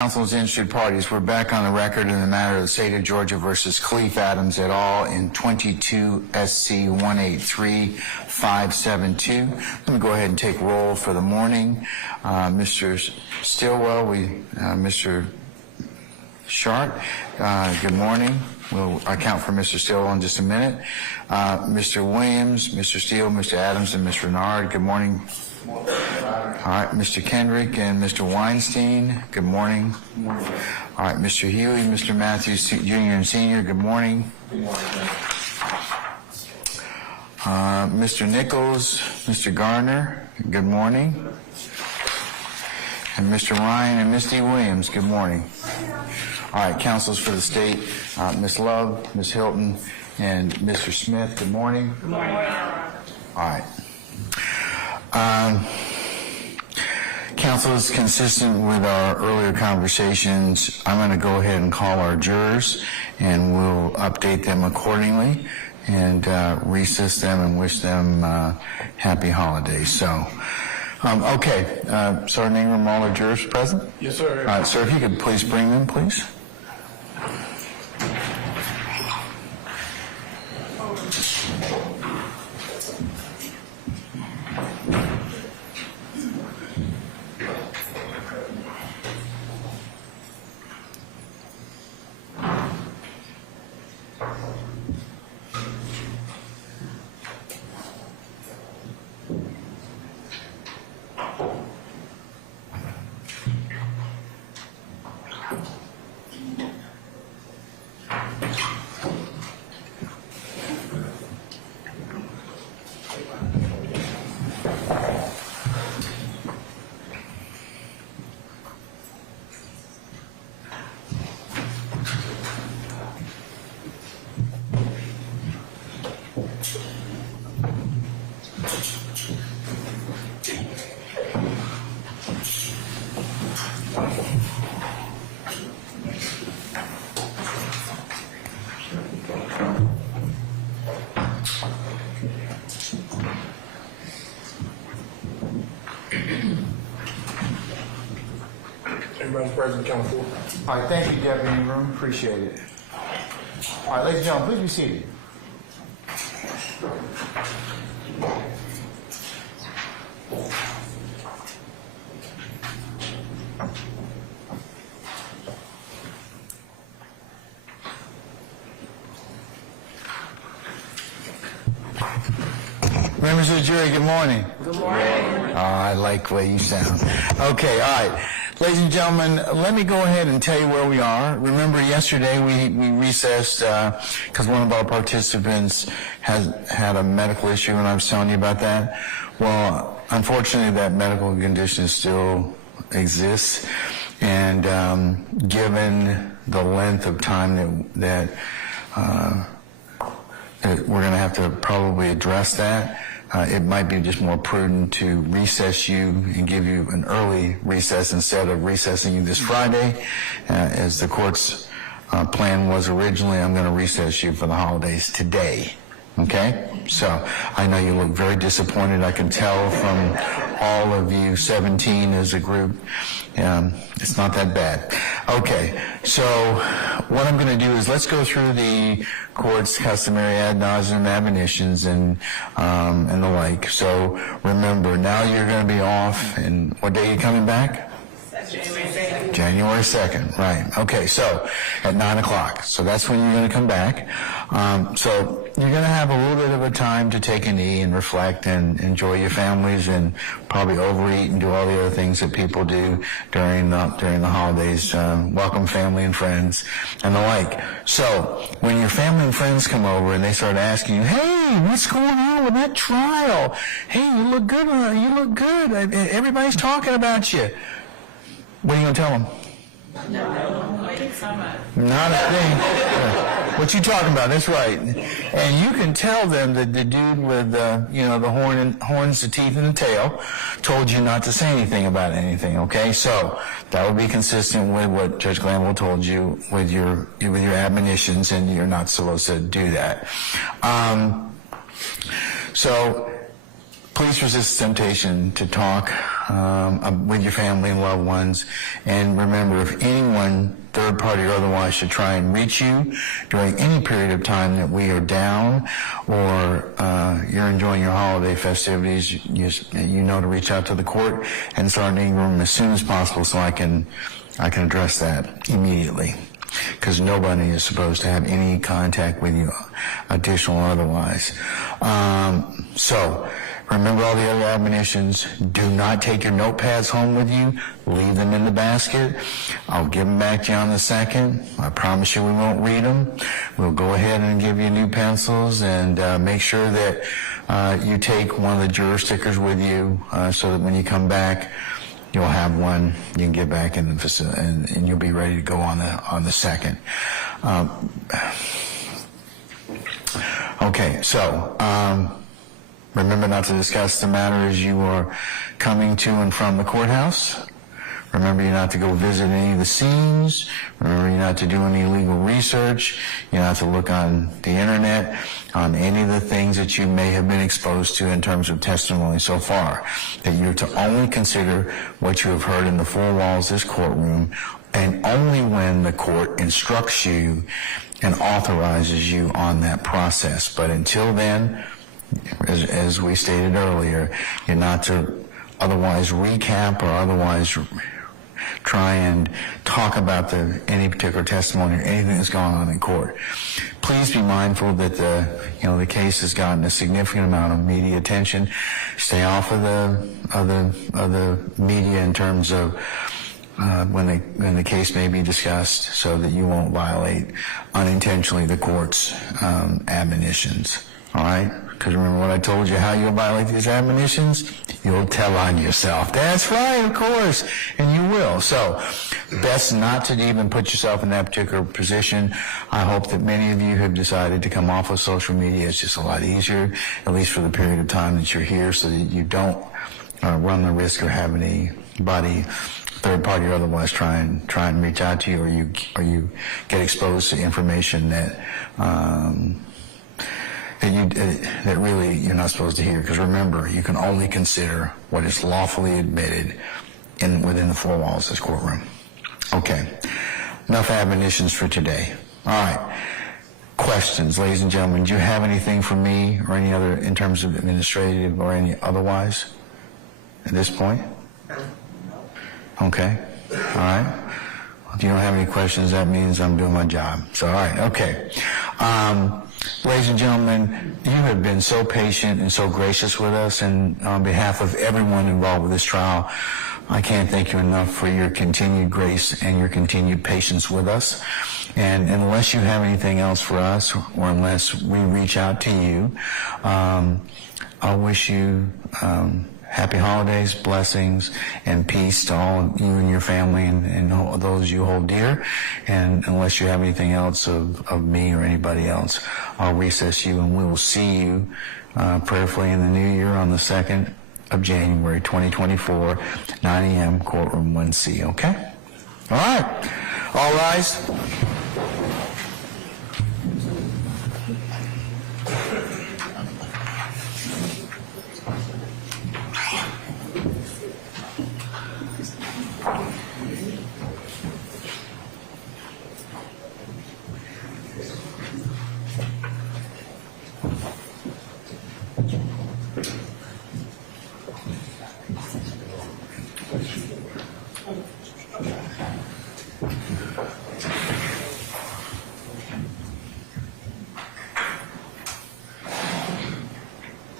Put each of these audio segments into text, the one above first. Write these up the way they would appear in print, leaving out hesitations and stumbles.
Council's interested parties, we're back on the record in the matter of the state of Georgia versus Cleef Adams et al. In 22 SC 183572. Let me go ahead and take roll for the morning. Mr. Stillwell, Mr. Sharp, good morning. We'll account for Mr. Stillwell in just a minute. Mr. Williams, Mr. Steele, Mr. Adams, and Mr. Renard, good morning. All right, Mr. Kendrick and Mr. Weinstein, good morning. Good morning. All right, Mr. Huey, Mr. Matthews, Jr. and Sr., good morning. Good morning. Mr. Nichols, Mr. Garner, good morning. And Mr. Ryan and Ms. D. Williams, good morning. All right, councils for the state, Ms. Love, Ms. Hilton, and Mr. Smith, good morning. Good morning. All right. Council is consistent with our earlier conversations. I'm going to go ahead and call our jurors, and we'll update them accordingly and recess them and wish them happy holidays. So, okay. Sergeant Ingram, all our jurors present? Yes, sir. All right, sir, if you could please bring them, please. Everybody's present, council. All right, thank you, Deputy Ingram. Appreciate it. All right, ladies and gentlemen, please be seated. Members of the jury, good morning. Good morning. I like the way you sound. Okay, all right. Ladies and gentlemen, let me go ahead and tell you where we are. Remember yesterday we recessed because one of our participants has had a medical issue, and I was telling you about that. Well, unfortunately that medical condition still exists, and given the length of time that we're going to have to probably address that, it might be just more prudent to recess you and give you an early recess instead of recessing you this Friday. As the court's plan was originally, I'm going to recess you for the holidays today. Okay? So I know you look very disappointed. I can tell from all of you, 17 as a group. It's not that bad. Okay, so what I'm going to do is let's go through the court's customary ad nauseum admonitions and the like. So remember, now you're going to be off, and what day are you coming back? January 2nd, right. Okay, so at 9 o'clock. So that's when you're going to come back. So you're going to have a little bit of a time to take a knee and reflect and enjoy your families and probably overeat and do all the other things that people do during the holidays. Welcome family and friends and the like. So when your family and friends come over and they start asking you, hey, what's going on with that trial? Hey, you look good. You look good. Everybody's talking about you. What are you going to tell them? Not a thing. What you talking about? That's right. And you can tell them that the dude with the horns, the teeth, and the tail told you not to say anything about anything. Okay, so that would be consistent with what Judge Glanville told you with your admonitions, and you're not supposed to do that. So please resist temptation to talk with your family and loved ones. And remember, if anyone, third party or otherwise, should try and reach you during any period of time that we are down or you're enjoying your holiday festivities, you know to reach out to the court and Sergeant Ingram as soon as possible so I can address that immediately, because nobody is supposed to have any contact with you, additional or otherwise. So remember all the other admonitions. Do not take your notepads home with you. Leave them in the basket. I'll give them back to you on the 2nd. I promise you we won't read them. We'll go ahead and give you new pencils, and make sure that you take one of the juror stickers with you so that when you come back, you'll have one. You can get back in the facility, and you'll be ready to go on the 2nd. Okay, so remember not to discuss the matter as you are coming to and from the courthouse. Remember you're not to go visit any of the scenes. Remember you're not to do any legal research. You're not to look on the internet on any of the things that you may have been exposed to in terms of testimony so far. That you're to only consider what you have heard in the four walls of this courtroom, and only when the court instructs you and authorizes you on that process. But until then, as we stated earlier, you're not to otherwise recap or otherwise try and talk about any particular testimony or anything that's going on in court. Please be mindful that the case has gotten a significant amount of media attention. Stay off of the media in terms of when the case may be discussed, so that you won't violate unintentionally the court's admonitions. All right? Because remember what I told you, how you'll violate these admonitions? You'll tell on yourself. That's right, of course, and you will. So, best not to even put yourself in that particular position. I hope that many of you have decided to come off of social media. It's just a lot easier, at least for the period of time that you're here, so that you don't run the risk of having anybody, third party or otherwise, try and reach out to you, or you get exposed to information that that really you're not supposed to hear. Because remember, you can only consider what is lawfully admitted within the four walls of this courtroom. Okay, enough admonitions for today. All right, questions, ladies and gentlemen. Do you have anything for me or any other in terms of administrative or any otherwise at this point? Okay, all right. If you don't have any questions, that means I'm doing my job. So, all right, okay. Ladies and gentlemen, you have been so patient and so gracious with us, and on behalf of everyone involved with this trial, I can't thank you enough for your continued grace and your continued patience with us. And unless you have anything else for us, or unless we reach out to you, I wish you happy holidays, blessings, and peace to all you and your family and all those you hold dear. And unless you have anything else of me or anybody else, I'll recess you, and we will see you prayerfully in the new year on the 2nd of January 2024, 9 a.m., courtroom 1C, okay? All right. All rise.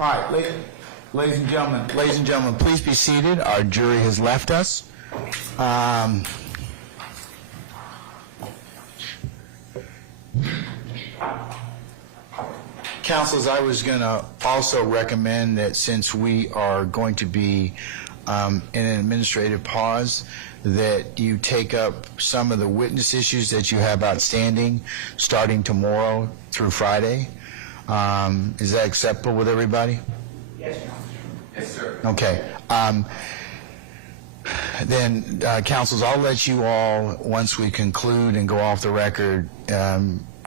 All right, ladies and gentlemen, please be seated. Our jury has left us. Counsels, I was going to also recommend that since we are going to be in an administrative pause, that you take up some of the witness issues that you have outstanding starting tomorrow through Friday. Is that acceptable with everybody? Yes, Your Honor. Yes, sir. Okay. Then, counsels, I'll let you all, once we conclude and go off the record,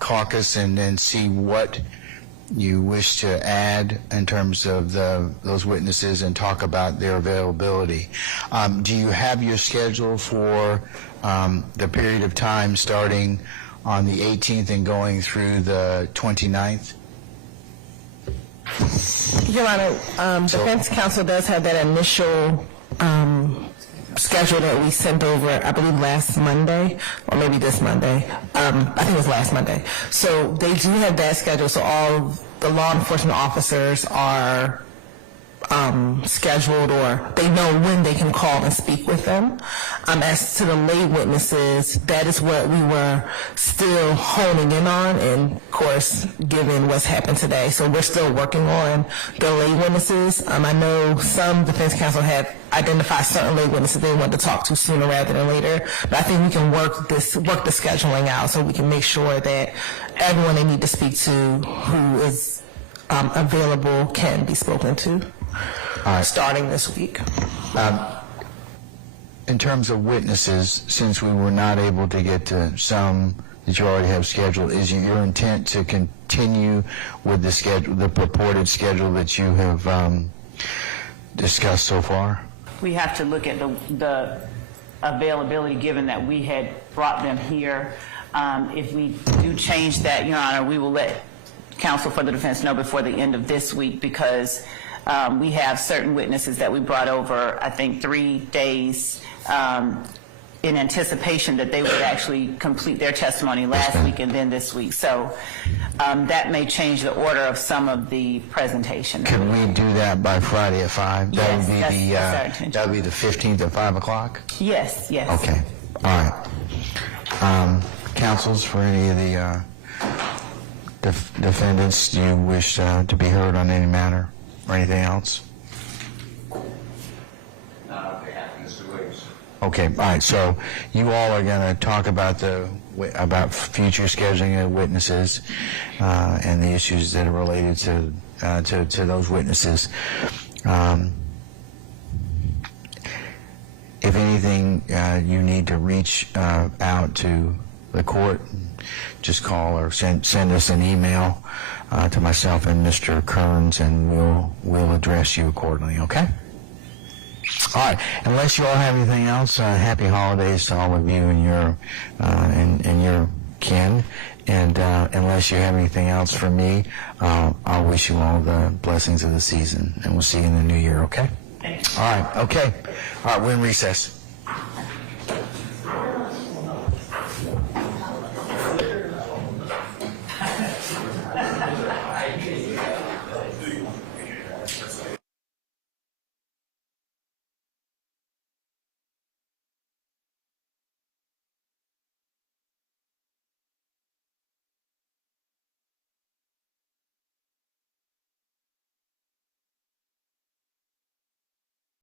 caucus and then see what you wish to add in terms of those witnesses and talk about their availability. Do you have your schedule for the period of time starting on the 18th and going through the 29th? Your Honor, defense counsel does have that initial schedule that we sent over, I believe, last Monday, or maybe this Monday. I think it was last Monday. So they do have that schedule, so all the law enforcement officers are scheduled, or they know when they can call and speak with them. As to the lay witnesses, that is what we were still honing in on, and of course, given what's happened today. So we're still working on the lay witnesses. I know some defense counsel had identified certain lay witnesses they want to talk to sooner rather than later, but I think we can work the scheduling out so we can make sure that everyone they need to speak to who is available can be spoken to. Starting this week. In terms of witnesses, since we were not able to get to some that you already have scheduled, is it your intent to continue with the schedule, the purported schedule that you have discussed so far? We have to look at the availability, given that we had brought them here. If we do change that, Your Honor, we will let counsel for the defense know before the end of this week, because we have certain witnesses that we brought over, I think, 3 days in anticipation that they would actually complete their testimony last week and then this week. So that may change the order of some of the presentation. Can we do that by Friday at 5? Yes, That would be the 15th at 5 o'clock? Yes, yes. Okay, all right. Counsels for any of the defendants, do you wish to be heard on any matter or anything else? Not on behalf of Mr. Williams. Okay, all right, so you all are going to talk about future scheduling of witnesses and the issues that are related to those witnesses. If anything, you need to reach out to the court, just call or send us an email to myself and Mr. Kearns, and we'll address you accordingly, okay? All right, unless you all have anything else, happy holidays to all of you and your kin. And unless you have anything else for me, I'll wish you all the blessings of the season, and we'll see you in the new year, okay? All right, okay. All right, we're in recess.